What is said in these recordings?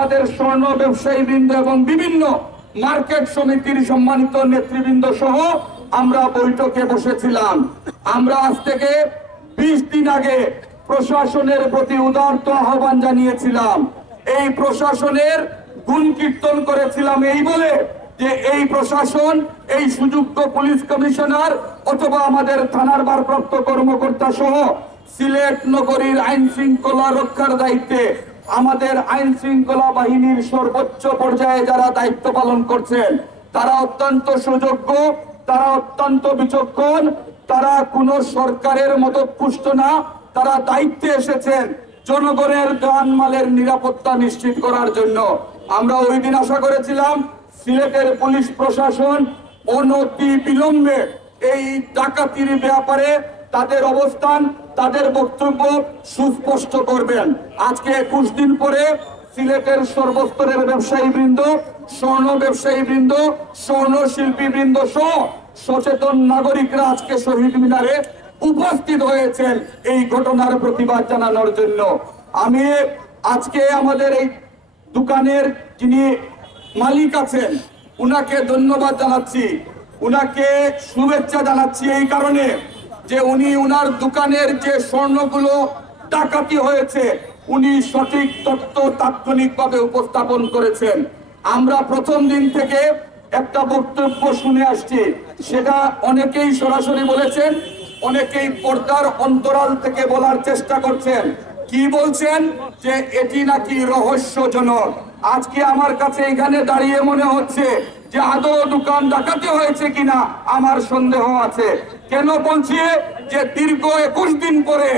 আমাদের স্বর্ণ ব্যবসায়ী বৃন্দ এবং বিভিন্ন মার্কেট সমিতির সম্মানিত নেতৃবৃন্দ সহ আমরা বৈঠকে বসেছিলাম। আমরা আজ থেকে বিশ দিন আগে প্রশাসনের প্রতি উদারত আহ্বান জানিয়েছিলাম। এই প্রশাসনের গুণ কীর্তন করেছিলাম এই বলে যে এই প্রশাসন, এই সুযুক্ত পুলিশ কমিশনার অথবা আমাদের থানার ভারপ্রাপ্ত কর্মকর্তা সহ সিলেট নগরীর আইন শৃঙ্খলা রক্ষার দায়িত্বে আমাদের আইন শৃঙ্খলা বাহিনীর সর্বোচ্চ পর্যায়ে যারা দায়িত্ব পালন করছেন, তারা অত্যন্ত সুযোগ্য, তারা অত্যন্ত বিচক্ষণ, তারা কোনো সরকারের মতো পুষ্ট না, তারা দায়িত্বে এসেছেন জনগণের জানমালের নিরাপত্তা নিশ্চিত করার জন্য। আমরা ওই দিন আশা করেছিলাম সিলেটের পুলিশ প্রশাসন অনতি বিলম্বে এই ডাকাতির ব্যাপারে তাদের অবস্থান তাদের বক্তব্য সুস্পষ্ট করবেন। আজকে একুশ দিন পরে সিলেটের সর্বস্তরের ব্যবসায়ী বৃন্দ স্বর্ণ ব্যবসায়ী বৃন্দ স্বর্ণ শিল্পী বৃন্দ সহ সচেতন নাগরিকরা আজকে শহীদ মিনারে উপস্থিত হয়েছেন এই ঘটনার প্রতিবাদ জানানোর জন্য। আমি আজকে আমাদের এই দোকানের যিনি মালিক আছেন, উনাকে ধন্যবাদ জানাচ্ছি। উনাকে শুভেচ্ছা জানাচ্ছি এই কারণে। যে উনি উনার দোকানের যে স্বর্ণগুলো ডাকাতি হয়েছে, উনি সঠিক তথ্য তাৎক্ষণিকভাবে উপস্থাপন করেছেন। আমরা প্রথম দিন থেকে একটা বক্তব্য শুনে আসছি। সেটা অনেকেই সরাসরি বলেছেন, অনেকেই পর্দার অন্তরাল থেকে বলার চেষ্টা করছেন। কি বলছেন? যে এটি নাকি রহস্যজনক। আজকে আমার কাছে এখানে দাঁড়িয়ে মনে হচ্ছে যে আদৌ দোকান ডাকাতি হয়েছে কিনা আমার সন্দেহ আছে। কেন বলছি? যে দীর্ঘ একুশ দিন পরে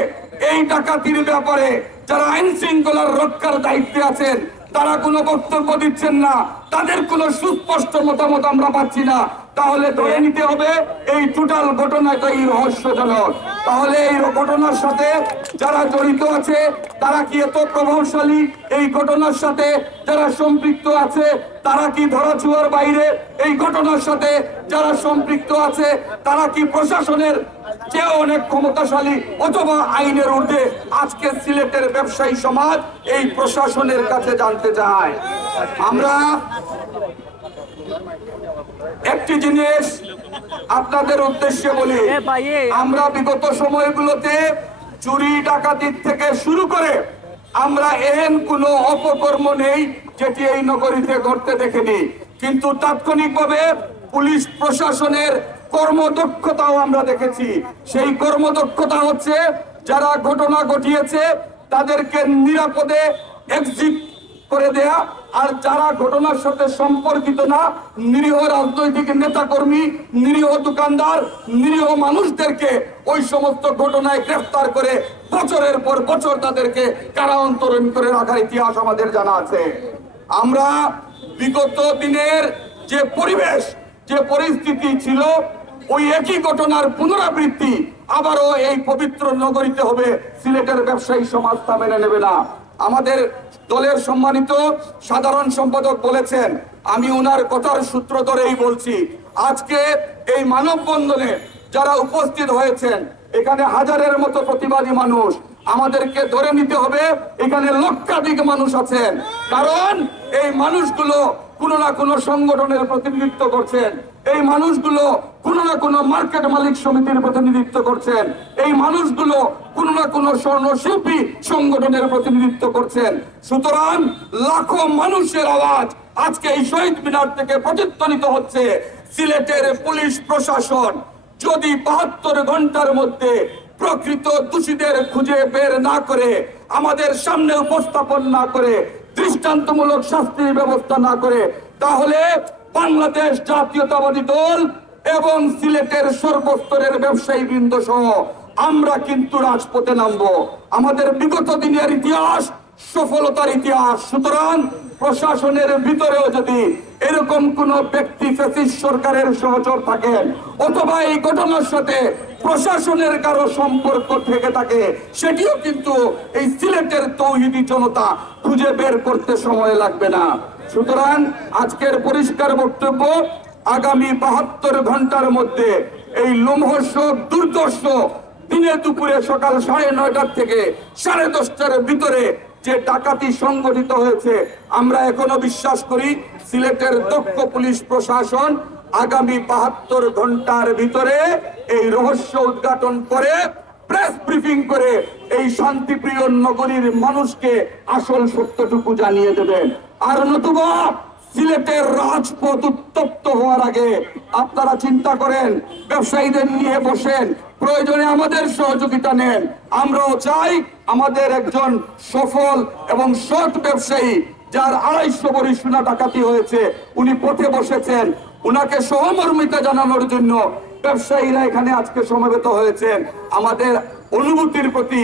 এই ডাকাতির ব্যাপারে যারা আইন শৃঙ্খলার রক্ষার দায়িত্বে আছেন, তারা কোনো বক্তব্য দিচ্ছেন না। তাদের কোনো সুস্পষ্ট মতামত আমরা পাচ্ছি না। তাহলে ধরে নিতে হবে, এই টোটাল ঘটনাটাই রহস্যজনক। তাহলে এই ঘটনার সাথে যারা জড়িত আছে, তারা কি এত প্রভাবশালী? এই ঘটনার সাথে যারা সম্পৃক্ত আছে, তারা কি ধরাছোঁয়ার বাইরে? এই ঘটনার সাথে যারা সম্পৃক্ত আছে, তারা কি প্রশাসনের যে অনেক ক্ষমতাশালী অথবা আইনের ঊর্ধ্বে? আজকে সিলেটের ব্যবসায়ী সমাজ এই প্রশাসনের কাছে জানতে চায়। আমরা একটি জিনিস আপনাদের উদ্দেশ্যে বলি আমরা বিগত সময়গুলোতে চুরি ডাকাতির থেকে শুরু করে আমরা এহেন কোনো অপকর্ম নেই যেটি এই নগরীতে ঘটতে দেখেনি। কিন্তু তাৎক্ষণিকভাবে পুলিশ প্রশাসনের কর্মদক্ষতাও আমরা দেখেছি। সেই কর্মদক্ষতা হচ্ছে যারা ঘটনা ঘটিয়েছে তাদেরকে নিরাপদে এক্সিট করে দেয়া, আর যারা ঘটনার সাথে সম্পর্কিত না, নিরীহ রাজনৈতিক নেতা কর্মী নিরীহ দোকানদার, নিরীহ মানুষদেরকে ওই সমস্ত ঘটনায় গ্রেফতার করে বছরের পর বছর তাদেরকে কারা অন্তরণ করে রাখার ইতিহাস আমাদের জানা আছে। আমরা বিগত দিনের যে পরিবেশ, যে পরিস্থিতি ছিল, ওই একই ঘটনার পুনরাবৃত্তি আবারও এই পবিত্র নগরীতে হবে, সিলেটের ব্যবসায়ী সমাজ তা মেনে নেবে না। আমাদের দলের সম্মানিত সাধারণ সম্পাদক বলেছেন, আমি ওনার কথার সূত্র ধরেই বলছি, আজকে এই মানববন্ধনে যারা উপস্থিত হয়েছেন, এখানে হাজারের মতো প্রতিবাদী মানুষ, আমাদেরকে ধরে নিতে হবে, এখানে লক্ষাধিক মানুষ আছেন। কারণ এই মানুষগুলো কোনো না কোনো সংগঠনের প্রতিনিধিত্ব করছেন। এই মানুষগুলো কোনো না কোনো মার্কেট মালিক সমিতির প্রতিনিধিত্ব করছেন। এই মানুষগুলো কোনো না কোনো স্বর্ণ শিল্পী সংগঠনের প্রতিনিধিত্ব করছেন। সুতরাং লাখো মানুষের আওয়াজ আজকে এই শহীদ মিনার থেকে প্রতিধ্বনিত হচ্ছে সিলেটের পুলিশ প্রশাসন। যদি বাহাত্তর ঘণ্টার মধ্যে প্রকৃত দোষীদের খুঁজে বের না করে, আমাদের সামনে উপস্থাপন না করে দৃষ্টান্তমূলক শাস্তির ব্যবস্থা না করে, তাহলে বাংলাদেশ জাতীয়তাবাদী দল এবং সিলেটের সর্বস্তরের ব্যবসায়ী বৃন্দ সহ আমরা কিন্তু রাজপথে নামবো। আমাদের বিগত দিনের ইতিহাস সফলতার ইতিহাস। সুতরাং প্রশাসনের ভিতরেও যদি এরকম কোন ব্যক্তি সরকারের সহচর থাকেন, অথবা এই ঘটনার সাথে প্রশাসনের কারও সম্পর্ক থেকে থাকে, সেটিও কিন্তু এই সিলেটের তৌহিদি জনতা খুঁজে বের করতে সময় লাগবে না। সুতরাং আজকের পরিষ্কার বক্তব্য, আগামী বাহাত্তর ঘণ্টার মধ্যে এই লোমহর্ষক দুর্দর্শ দিনে দুপুরে সকাল সাড়ে নয়টার থেকে সাড়ে দশটার ভিতরে যে ডাকাতি সংগঠিত হয়েছে, আমরা এখনও বিশ্বাস করি সিলেটের দক্ষ পুলিশ প্রশাসন আগামী বাহাত্তর ঘণ্টার ভিতরে এই রহস্য উদ্ঘাটন করে প্রেস ব্রিফিং করে এই শান্তিপ্রিয় নগরীর মানুষকে আসল সত্যটুকু জানিয়ে দেবেন। আর নতুবা সিলেটের রাজপথ উত্তপ্ত হওয়ার আগে আপনারা চিন্তা করেন, ব্যবসায়ীদের নিয়ে বসেন প্রয়োজনে আমাদের সহযোগিতা নেন। আমরাও চাই আমাদের একজন সফল এবং সৎ ব্যবসায়ী, যার আড়াইশো বড়ি সোনা ডাকাতি হয়েছে, উনি পথে বসেছেন। উনাকে সহমর্মিতা জানানোর জন্য ব্যবসায়ীরা এখানে আজকে সমবেত হয়েছেন। আমাদের অনুভূতির প্রতি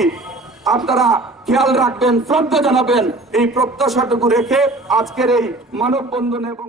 আপনারা খেয়াল রাখবেন, শ্রদ্ধা জানাবেন। এই প্রত্যাশাটুকু রেখে আজকের এই মানববন্ধন এবং